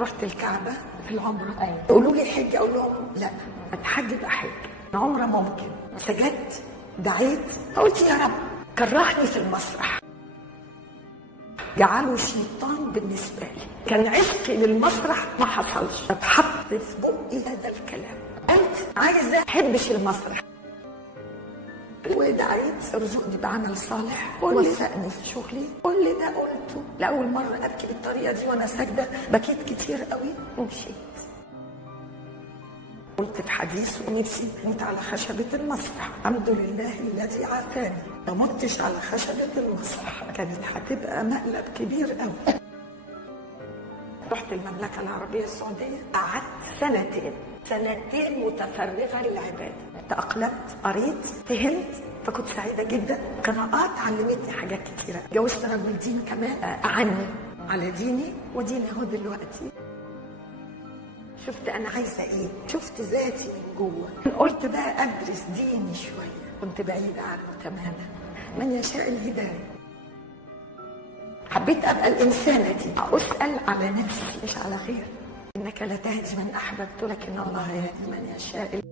رحت الكعبة في العمرة. يقولوا لي حج، اقول لهم لا، اتحج بحج، العمرة ممكن. سجدت، دعيت، قلت يا رب كرهني في المسرح، جعله شيطان بالنسبة لي. كان عشقي للمسرح ما حصلش، اتحط في بقي هذا الكلام، قلت عايزة احبش المسرح، ودعيت ارزقني بعمل صالح ووفقني في شغلي. كل ده قلته لاول مره ابكي بالطريقه دي وانا ساجده، بكيت كتير قوي ومشيت. قلت في حديث ونفسي اموت على خشبه المسرح، الحمد لله الذي عافاني. لو متش على خشبه المسرح كانت هتبقى مقلب كبير قوي. رحت المملكه العربيه السعوديه، قعدت سنتين متفرغه للعباده. تأقلمت، قريت، فهمت، فكنت سعيدة جدا. قراءات علمتني حاجات كتيرة. جوزت رجل دين كمان أعني على ديني وديني اهو دلوقتي. شفت أنا عايزة إيه، شفت ذاتي من جوه. قلت بقى أدرس ديني شوية، كنت بعيدة عنه تماما. من يشاء الهداية. حبيت أبقى الإنسانة دي، أسأل على نفسي مش على غيري. إنك لا تهدي من أحببت، لكن الله يهدي من يشاء.